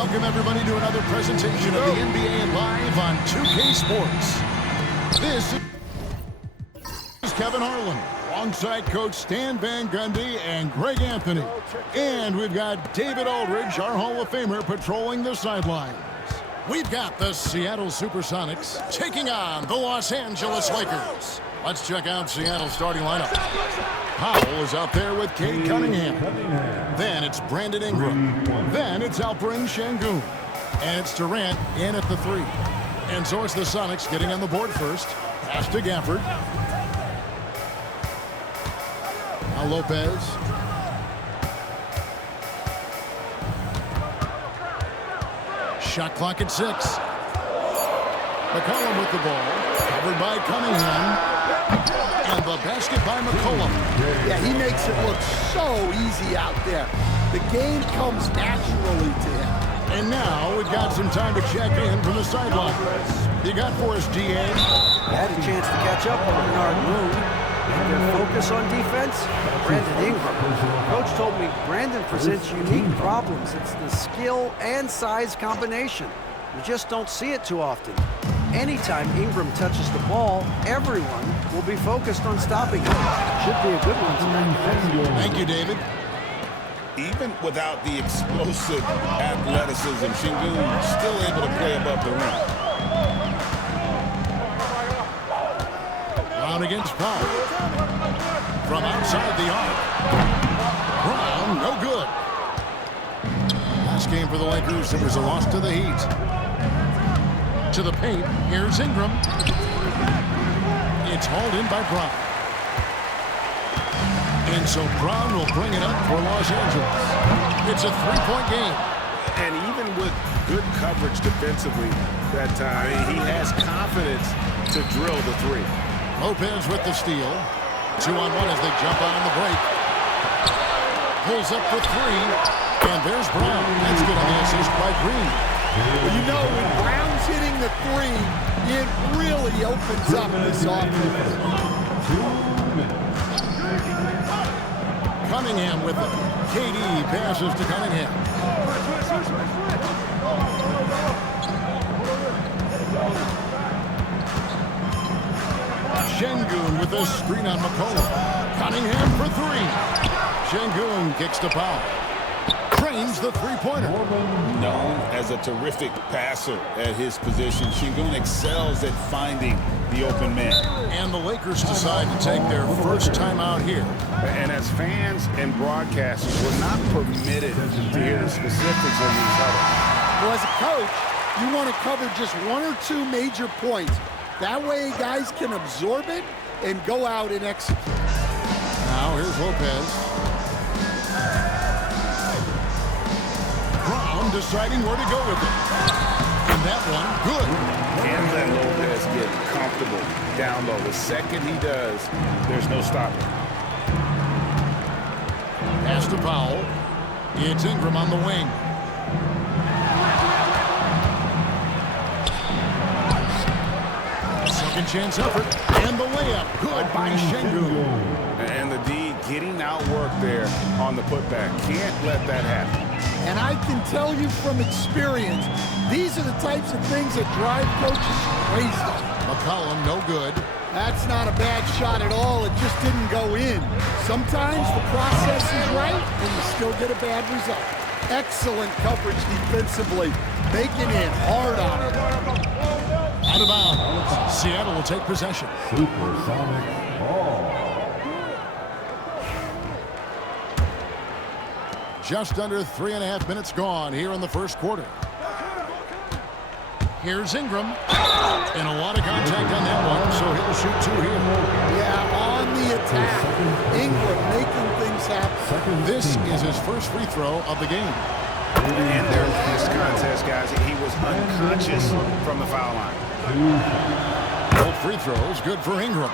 Welcome, everybody, to another presentation of the NBA Live on 2K Sports. This is Kevin Harlan, alongside Coach Stan Van Gundy and Greg Anthony. And we've got David Aldridge, our Hall of Famer, patrolling the sidelines. We've got the Seattle SuperSonics taking on the Los Angeles Lakers. Let's check out Seattle's starting lineup. Powell is out there with Cade Cunningham. Then it's Brandon Ingram. Then it's Alperen Şengün. And it's Durant in at the 3. And so it's the Sonics getting on the board first. Pass to Gafford. Now Lopez. Shot clock at 6. McCollum with the ball. Covered by Cunningham. And the basket by McCollum. Yeah, he makes it look so easy out there. The game comes naturally to him. And now we've got some time to check in from the sideline. You got for us, DA? I had a chance to catch up on Bernard Moon. And their focus on defense, Brandon Ingram. Coach told me Brandon presents unique problems. It's the skill and size combination. You just don't see it too often. Anytime Ingram touches the ball, everyone will be focused on stopping him. Should be a good one tonight. Thank you, David. Even without the explosive athleticism, Şengün still able to play above the rim. Brown against Powell. From outside the arc. Brown, no good. Last game for the Lakers, it was a loss to the Heat. To the paint, here's Ingram. It's hauled in by Brown. And so Brown will bring it up for Los Angeles. It's a three-point game. And even with good coverage defensively that time, he has confidence to drill the 3. Lopez with the steal. 2-on-1 as they jump out on the break. Pulls up for 3. And there's Brown. That's good on the assist by Green. Well, you know, when Brown's hitting the 3, it really opens up this offense. Cunningham with it. KD passes to Cunningham. Şengün with a screen on McCollum. Cunningham for 3. Şengün kicks to Powell. Trains the three-pointer. Known as a terrific passer at his position, Şengün excels at finding the open man. And the Lakers decide to take their first time out here. And as fans and broadcasters, we're not permitted to hear the specifics of these huddles. Well, as a coach, you want to cover just 1 or 2 major points. That way, guys can absorb it and go out and execute. Now, here's Lopez. Brown deciding where to go with it. And that one, good. Can let Lopez get comfortable down low. The second he does, there's no stopping. Pass to Powell. It's Ingram on the wing. Second chance effort. And the layup. Good by Şengün. And the D getting outwork there on the putback. Can't let that happen. And I can tell you from experience, these are the types of things that drive coaches crazy. McCollum, no good. That's not a bad shot at all. It just didn't go in. Sometimes the process is right, and you still get a bad result. Excellent coverage defensively, making it hard on it. Out of bounds. Seattle will take possession. SuperSonics ball. Just under 3.5 minutes gone here in the first quarter. Here's Ingram. And a lot of contact on that one, so he'll shoot 2 here. Yeah, on the attack. Ingram making things happen. This is his first free throw of the game. In their last contest, guys, he was unconscious from the foul line. Both free throws, good for Ingram.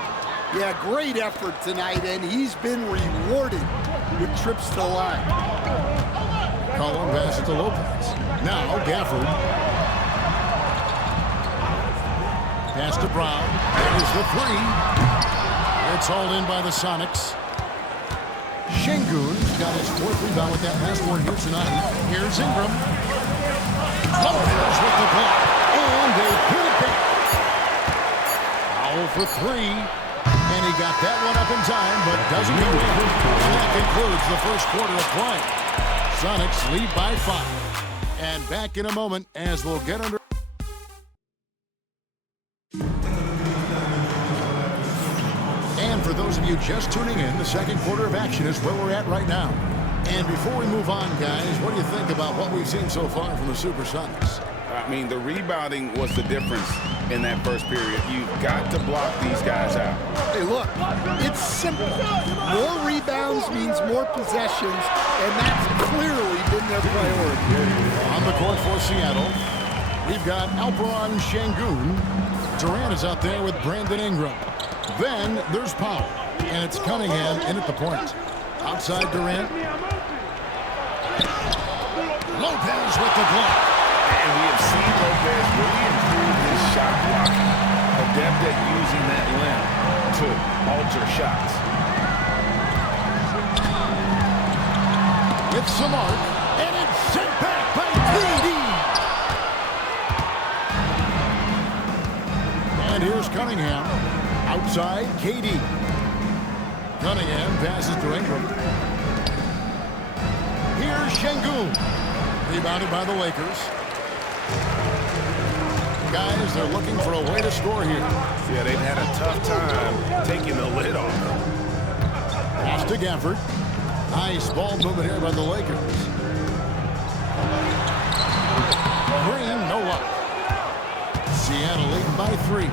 Yeah, great effort tonight, and he's been rewarded with trips to the line. Colin passes to Lopez. Now Gafford. Pass to Brown. There's the 3. It's hauled in by the Sonics. Şengün got his 4th rebound with that last one here tonight. Here's Ingram. Lopez with the block. And they pin it back. Foul for 3. And he got that one up in time, but doesn't go in. And that concludes the first quarter of play. Sonics lead by 5. And back in a moment as we'll get under. And for those of you just tuning in, the second quarter of action is where we're at right now. And before we move on, guys, what do you think about what we've seen so far from the SuperSonics? I mean, the rebounding was the difference in that first period. You've got to block these guys out. Hey, look, it's simple. More rebounds means more possessions, and that's clearly been their priority. On the court for Seattle, we've got Alperon Şengün. Durant is out there with Brandon Ingram. Then there's Powell, and it's Cunningham in at the point. Outside Durant. Lopez with the block. And we have seen Lopez really improve his shot blocking. Adept at using that limb to alter shots. It's Samart, and it's sent back by KD. And here's Cunningham. Outside, KD. Cunningham passes to Ingram. Here's Şengün. Rebounded by the Lakers. Guys, they're looking for a way to score here. Yeah, they've had a tough time taking the lid off. Pass to Gafford. Nice ball movement here by the Lakers. Green, no luck. Seattle leading by 3.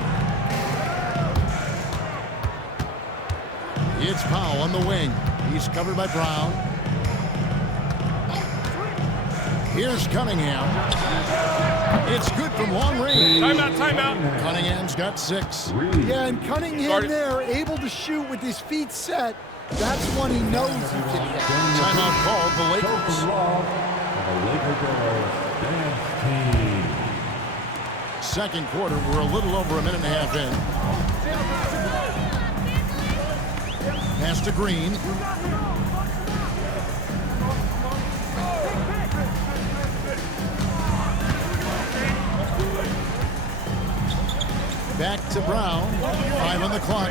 It's Powell on the wing. He's covered by Brown. Here's Cunningham. It's good from long range. Timeout. Cunningham's got 6. Yeah, and Cunningham there, able to shoot with his feet set. That's one he knows he can hit. Timeout called the Lakers. Second quarter, we're a little over a minute and a half in. Pass to Green. Back to Brown. 5 on the clock.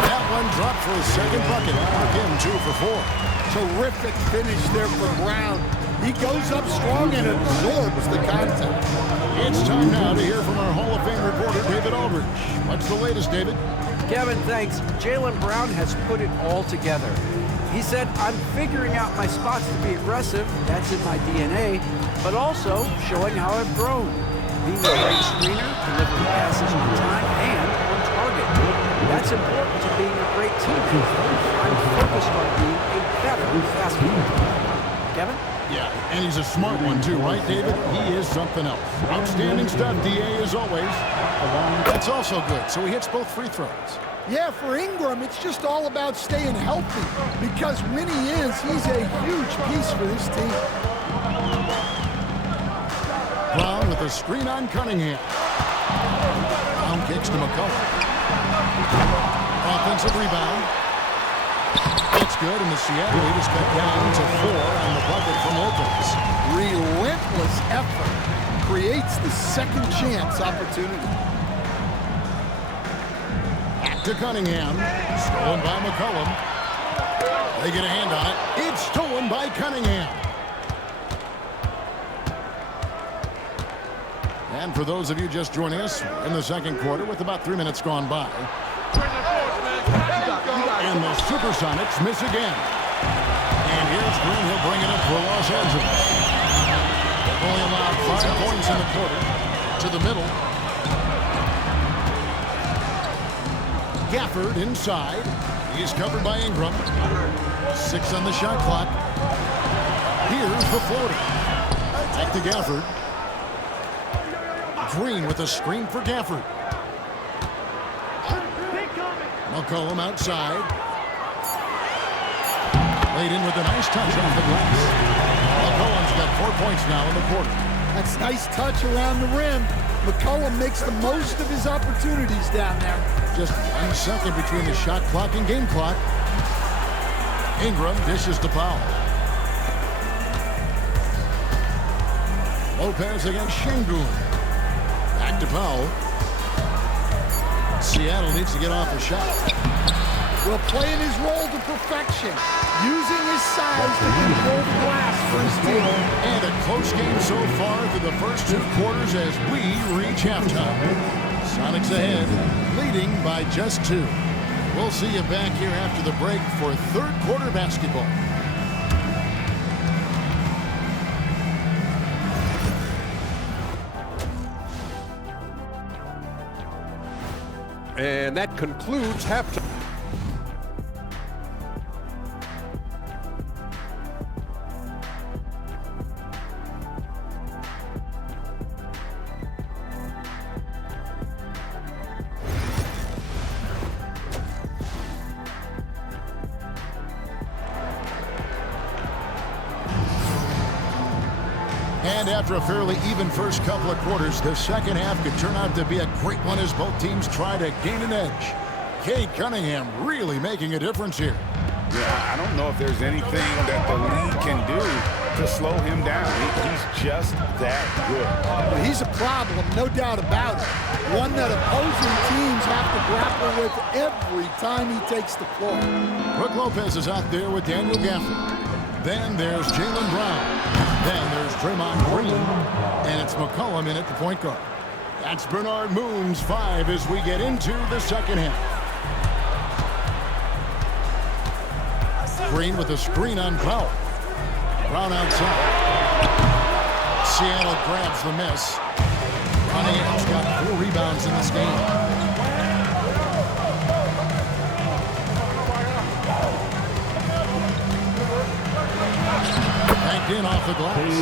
That one dropped for his second bucket. Again, 2 for 4. Terrific finish there for Brown. He goes up strong and absorbs the contact. It's time now to hear from our Hall of Fame reporter, David Aldridge. What's the latest, David? Kevin, thanks. Jaylen Brown has put it all together. He said, I'm figuring out my spots to be aggressive, that's in my DNA, but also showing how I've grown. Being a great screener, delivering passes on time and on target. That's important to being a great teammate. I'm focused on being a better basketball player. Kevin? Yeah, and he's a smart one too, right, David? He is something else. Outstanding stuff, DA, as always. That's also good, so he hits both free throws. Yeah, for Ingram, it's just all about staying healthy, because when he is, he's a huge piece for this team. Brown with a screen on Cunningham. Brown kicks to McCullough. Offensive rebound. It's good, and the Seattle lead is cut down to 4 on the bucket from Lopez. Relentless effort creates the second chance opportunity. Back to Cunningham. Stolen by McCollum. They get a hand on it. It's stolen by Cunningham. And for those of you just joining us in the second quarter with about 3 minutes gone by. And the SuperSonics miss again. And here's Green. He'll bring it up for Los Angeles. Only allowed 5 points in the quarter. To the middle. Gafford inside. He's covered by Ingram. 6 on the shot clock. Here's the floater. Back to Gafford. Green with a screen for Gafford. McCollum outside. Laid in with a nice touch off the glass. McCollum's got 4 points now in the quarter. That's nice touch around the rim. McCollum makes the most of his opportunities down there. Just 1 second between the shot clock and game clock. Ingram dishes to Powell. Lopez against Şengün. Back to Powell. Seattle needs to get off a shot. Well, playing his role to perfection, using his size to control the glass for his team. And a close game so far through the first 2 quarters as we reach halftime. Sonics ahead, leading by just 2. We'll see you back here after the break for third quarter basketball. And that concludes halftime. And after a fairly even first couple of quarters, the second half could turn out to be a great one as both teams try to gain an edge. Cade Cunningham really making a difference here. Yeah, I don't know if there's anything that the league can do to slow him down. He's just that good. Well, he's a problem, no doubt about it. One that opposing teams have to grapple with every time he takes the floor. Brook Lopez is out there with Daniel Gafford. Then there's Jaylen Brown. Then there's Draymond Green. And it's McCollum in at the point guard. That's Bernard Moon's 5 as we get into the second half. Green with a screen on Powell. Brown outside. Seattle grabs the miss. Cunningham's got 4 rebounds in this game. Banked in off the glass.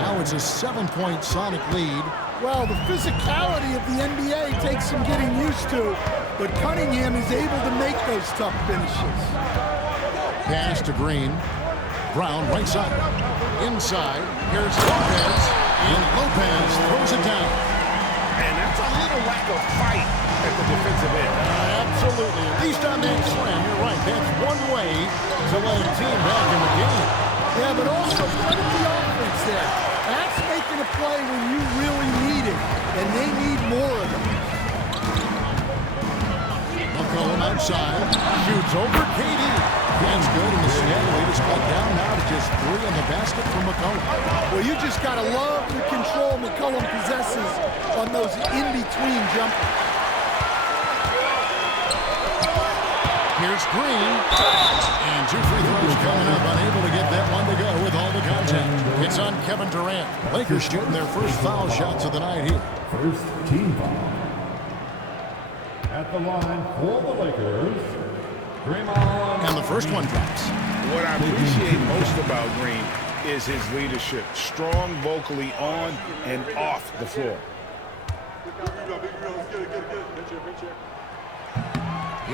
Now it's a 7-point Sonic lead. Well, the physicality of the NBA takes some getting used to, but Cunningham is able to make those tough finishes. Pass to Green. Brown right side. Inside. Here's Lopez. And Lopez throws it down. And that's a little lack of fight at the defensive end. Absolutely. At least on that slam, you're right. That's one way to let a team back in the game. Yeah, but also credit the offense there. That's making a play when you really need it, and they need more of it. McCollum outside. Shoots over KD. That's good, and the Seattle lead is cut down now to just 3 on the basket for McCollum. Well, you just got to love the control McCollum possesses on those in-between jumpers. Here's Green. And 2 free throws coming up. Unable to get that one to go with all the contact. It's on Kevin Durant. Lakers shooting their first foul shots of the night here. First team foul. At the line for the Lakers, Draymond. And the first one drops. What I appreciate most about Green is his leadership. Strong vocally on and off the floor.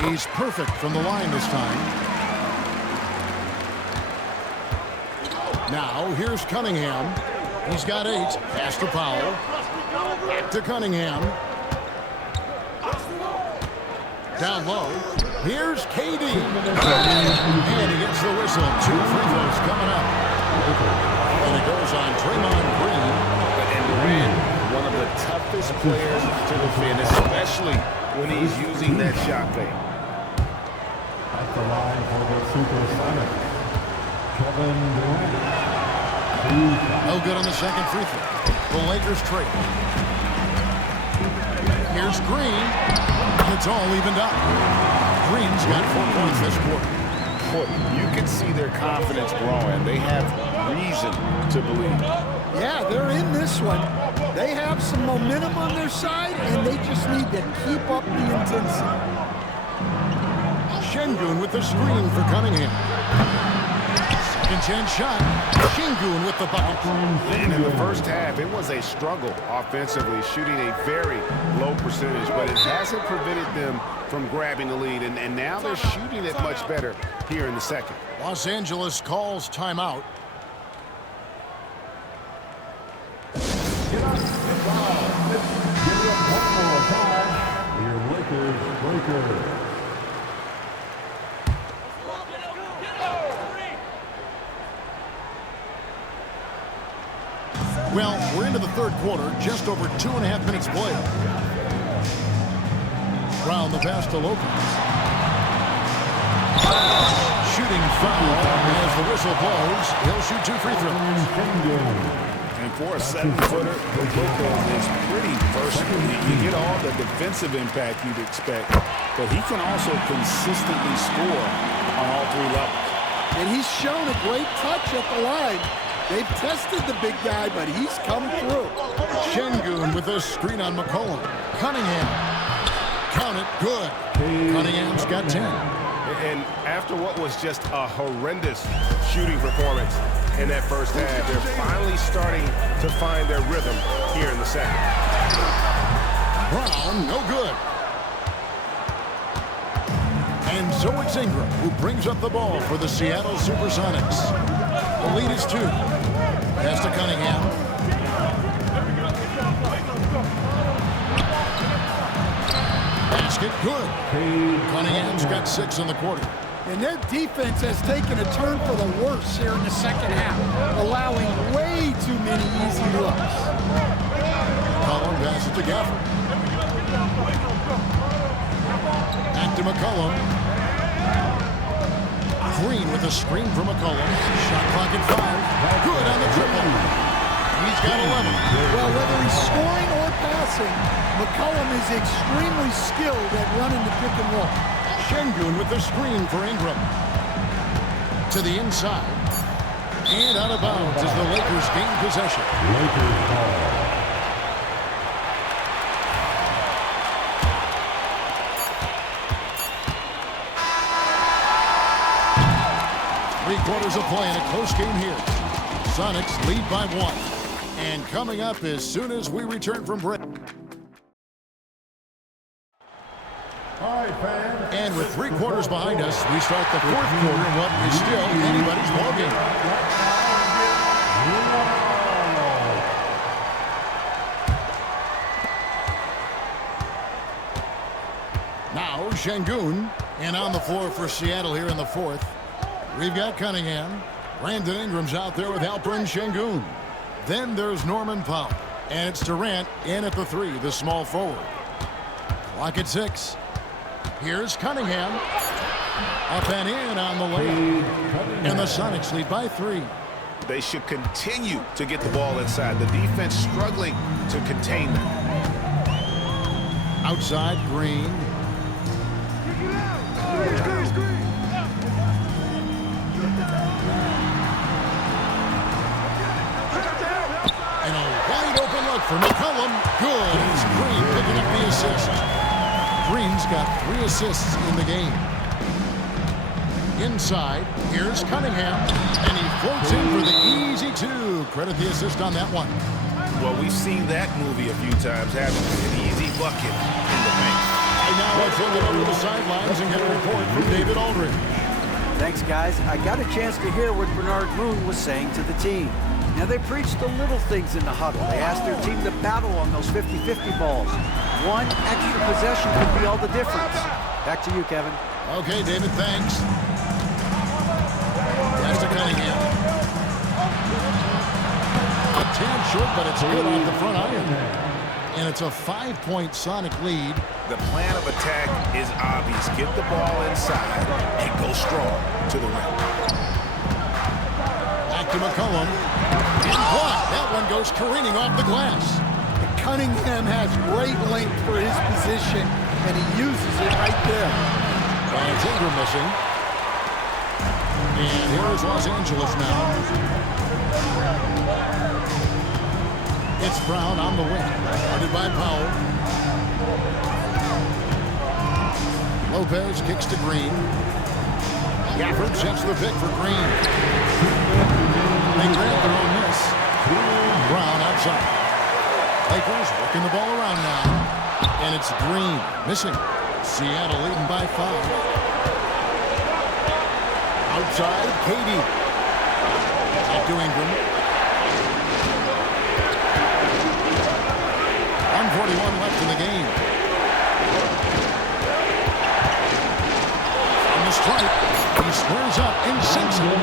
He's perfect from the line this time. Now, here's Cunningham. He's got 8. Pass to Powell. Back to Cunningham. Down low. Here's KD. And he gets the whistle. 2 free throws coming up. And it goes on Draymond Green. And Green, one of the toughest players to defend, especially when he's using that shot fake. At the line for the SuperSonics, Kevin Durant. No good on the second free throw. The Lakers trade. Here's Green. It's all evened up. Green's got 4 points this quarter. You can see their confidence growing. They have reason to believe. Yeah, they're in this one. They have some momentum on their side, and they just need to keep up the intensity. Şengün with the screen for Cunningham. Second chance shot. Şengün with the bucket. And in the first half, it was a struggle offensively, shooting a very low percentage, but it hasn't prevented them from grabbing the lead, and now they're shooting it much better here in the second. Los Angeles calls timeout. Get up, get down. Let's give it up one more time. Your Lakers breaker. Well, we're into the third quarter, just over 2.5 minutes played. Brown the pass to Lopez. Shooting foul as the whistle blows. He'll shoot 2 free throws. And for a 7-footer, Lopez is pretty versatile. You get all the defensive impact you'd expect, but he can also consistently score on all 3 levels. And he's shown a great touch at the line. They've tested the big guy, but he's come through. Şengün with a screen on McCollum. Cunningham. Count it. Good. Cunningham's got 10. And after what was just a horrendous shooting performance in that first half, they're finally starting to find their rhythm here in the second. Brown, no good. And so it's Ingram who brings up the ball for the Seattle SuperSonics. The lead is 2. Pass to Cunningham. Basket, good. Cunningham's got 6 in the quarter. And their defense has taken a turn for the worse here in the second half, allowing way too many easy looks. McCollum passes to Gafford. Back to McCollum. Green with a screen for McCollum. Shot clock at 5. Good on the triple. He's got 11. Well, whether he's scoring or passing, McCollum is extremely skilled at running the pick and roll. Şengün with the screen for Ingram. To the inside. And out of bounds as the Lakers gain possession. Lakers ball. 3 quarters of play in a close game here. Sonics lead by 1. And coming up as soon as we return from break. All right, fans. And with 3 quarters behind us, we start the 4th quarter in what is still anybody's ballgame. Now Şengün, and on the floor for Seattle here in the 4th. We've got Cunningham. Brandon Ingram's out there with Alperen Şengün. Then there's Norman Powell. And it's Durant in at the 3, the small forward. Clock at 6. Here's Cunningham. Up and in on the layup. And the Sonics lead by 3. They should continue to get the ball inside. The defense struggling to contain them. Outside, Green. And a wide open look for McCollum. Good. It's Green picking up the assist. Green's got 3 assists in the game. Inside, here's Cunningham. And he floats in for the easy 2. Credit the assist on that one. Well, we've seen that movie a few times, haven't we? An easy bucket in the paint. And now let's hand it over to the sidelines and get a report from David Aldridge. Thanks, guys. I got a chance to hear what Bernard Moon was saying to the team. Now, they preached the little things in the huddle. They asked their team to battle on those 50-50 balls. 1 extra possession could be all the difference. Back to you, Kevin. Okay, David, thanks. Pass to Cunningham. A tad short, but it's good off the front iron. And it's a 5-point Sonic lead. The plan of attack is obvious. Get the ball inside and go strong to the rim. Back to McCollum. And blocked. That one goes careening off the glass. Cunningham has great length for his position, and he uses it right there. And it's Ingram missing. And here is Los Angeles now. It's Brown on the wing. Guarded by Powell. Lopez kicks to Green. Gafford sets the pick for Green. They grab their own miss. Brown outside. Lakers working the ball around now. And it's Green missing. Seattle leading by 5. Outside, Katie. Back to Ingram. 1:41 left in the game. From the strike, he squares up and sinks it.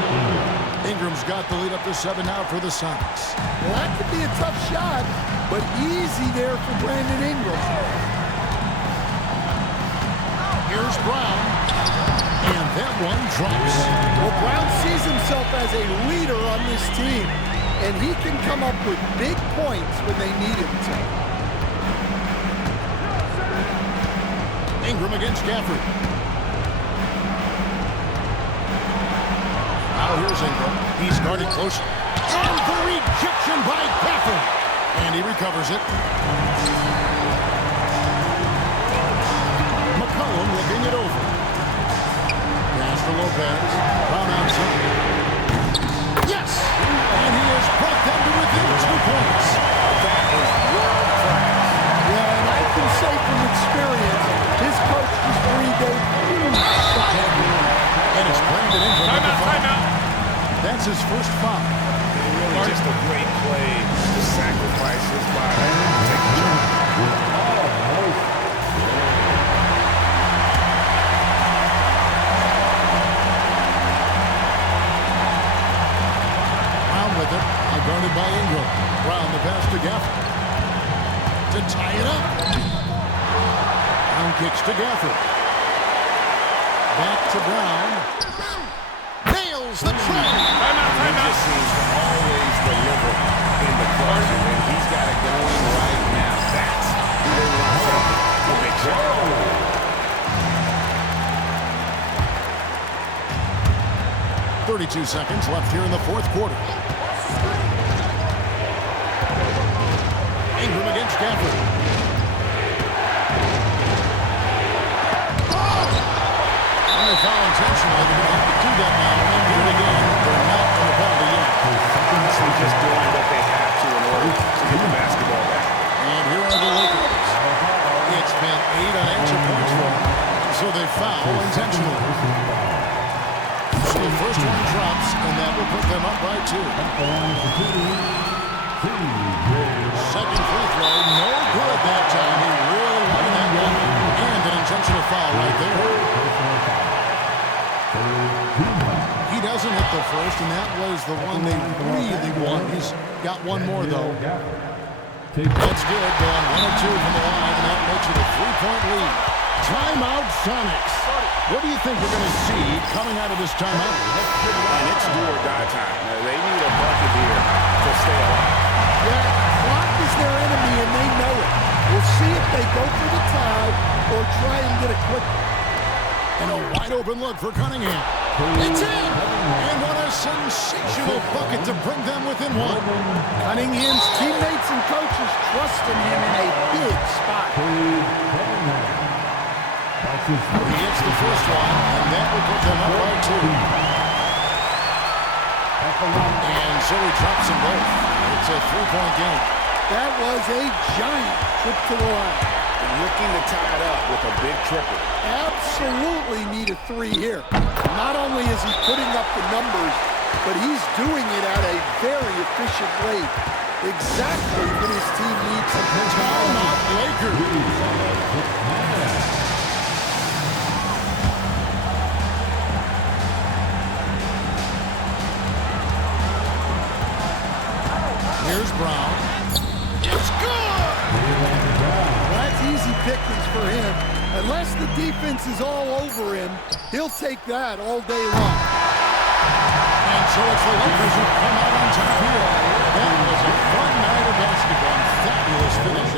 Ingram's got the lead up to 7 now for the Sonics. Well, that could be a tough shot, but easy there for Brandon Ingram. Here's Brown, and that one drops. Well, Brown sees himself as a leader on this team, and he can come up with big points when they need him to. Ingram against Gafford. Now here's Ingram. He's guarded close. And the rejection by Gafford. And he recovers it. McCollum looking it over. Pass to Lopez. Brown outside. Yes! And he has brought them to within 2 points. That is world class. Yeah, and I can say from experience, his coach just breathed a huge sigh of relief. And it's Brandon Ingram with the foul. That's his first foul. Really just a great play to sacrifice his body and take the shot. Brown with it. Now guarded by Ingram. Brown the pass to Gafford. To tie it up. Brown kicks to Gafford. Back to Brown. Nails the tray. He just seems to always deliver in the clutch, and he's got it going right now. That's who they want from the big shot. 32 seconds left here in the fourth quarter. Ingram against Gafford. And they foul intentionally. They're going to have to do that now and do it again. They're not on the penalty yet. They're just doing what they have to in order to get the basketball back. And here are the Lakers. It's been 8 unanswered points for them. So they foul intentionally. So the first one drops, and that will put them up by 2. Second free throw, no good that time. He really wanted that one. And an intentional foul right there. He doesn't hit the first, and that was the one they really won. He's got one more, though. That's good. They're on 1 or 2 from the line, and that makes it a 3-point lead. Timeout Sonics. What do you think we're going to see coming out of this timeout? And it's do or die time. They need a bucket here to stay alive. Yeah, clock is their enemy, and they know it. We'll see if they go for the tie or try and get a quick. And a wide open look for Cunningham. It's in! And what a sensational bucket to bring them within 1. Cunningham's teammates and coaches trusting him in a big spot. He hits the first one, and that will put them up by 2. And so he drops them both. It's a 3-point game. That was a giant trip to the line. Looking to tie it up with a big triple. Absolutely need a 3 here. Not only is he putting up the numbers, but he's doing it at a very efficient rate. Exactly what his team needs to pitch. Timeout Lakers. Here's Brown. It's good! Well, that's easy pickings for him. Unless the defense is all over him, he'll take that all day long. And so it's the Lakers who come out on top here. That was a fun night of basketball. Fabulous finish.